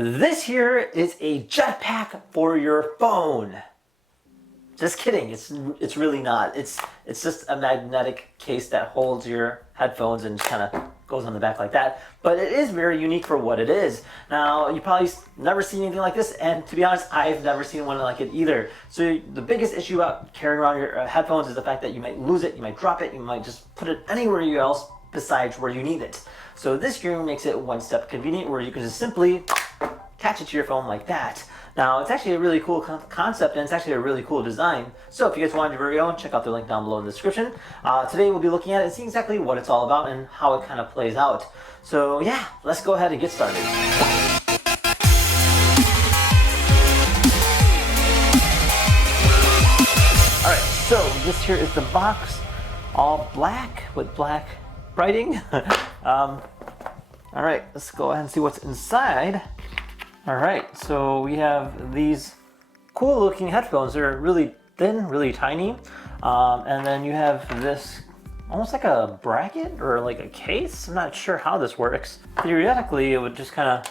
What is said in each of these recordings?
This here is a jetpack for your phone. Just kidding, it's really not. It's just a magnetic case that holds your headphones and just kind of goes on the back like that. But it is very unique for what it is. Now, you probably never seen anything like this, and to be honest, I've never seen one like it either. So the biggest issue about carrying around your headphones is the fact that you might lose it, you might drop it, you might just put it anywhere else besides where you need it. So this here makes it one step convenient where you can just simply attach it to your phone like that. Now, it's actually a really cool concept, and it's actually a really cool design. So if you guys want your very own, check out the link down below in the description. Today we'll be looking at it and seeing exactly what it's all about and how it kind of plays out. So yeah, let's go ahead and get started. Alright, so this here is the box, all black with black writing. Alright, let's go ahead and see what's inside. Alright, so we have these cool looking headphones. They're really thin, really tiny. And then you have this almost like a bracket or like a case. I'm not sure how this works. Theoretically, it would just kind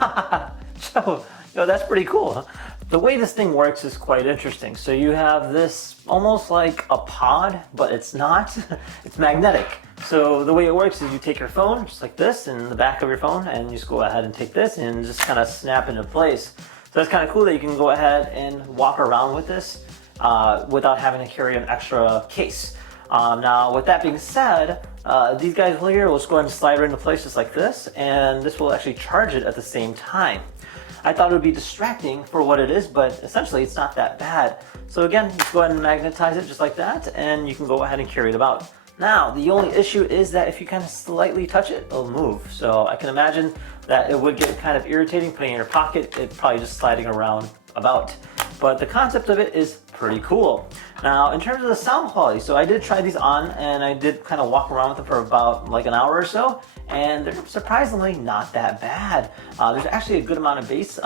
of show, that's pretty cool. The way this thing works is quite interesting. So you have this almost like a pod, but it's not. It's magnetic. So the way it works is you take your phone, just like this, in the back of your phone, and you just go ahead and take this and just kind of snap into place. So that's kind of cool that you can go ahead and walk around with this without having to carry an extra case. Now, with that being said, these guys here will just go ahead and slide right into place just like this, and this will actually charge it at the same time. I thought it would be distracting for what it is, but essentially it's not that bad. So again, just go ahead and magnetize it just like that, and you can go ahead and carry it about. Now, the only issue is that if you kind of slightly touch it, it'll move. So I can imagine that it would get kind of irritating putting it in your pocket. It's probably just sliding around about. But the concept of it is pretty cool. Now, in terms of the sound quality, so I did try these on and I did kind of walk around with them for about like an hour or so, and they're surprisingly not that bad. There's actually a good amount of bass.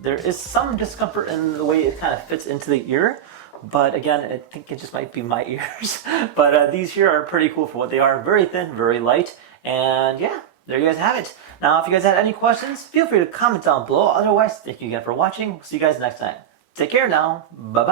There is some discomfort in the way it kind of fits into the ear, but again, I think it just might be my ears. But these here are pretty cool for what they are. Very thin, very light, and yeah, there you guys have it. Now, if you guys had any questions, feel free to comment down below. Otherwise, thank you again for watching. See you guys next time. Take care now. Bye-bye.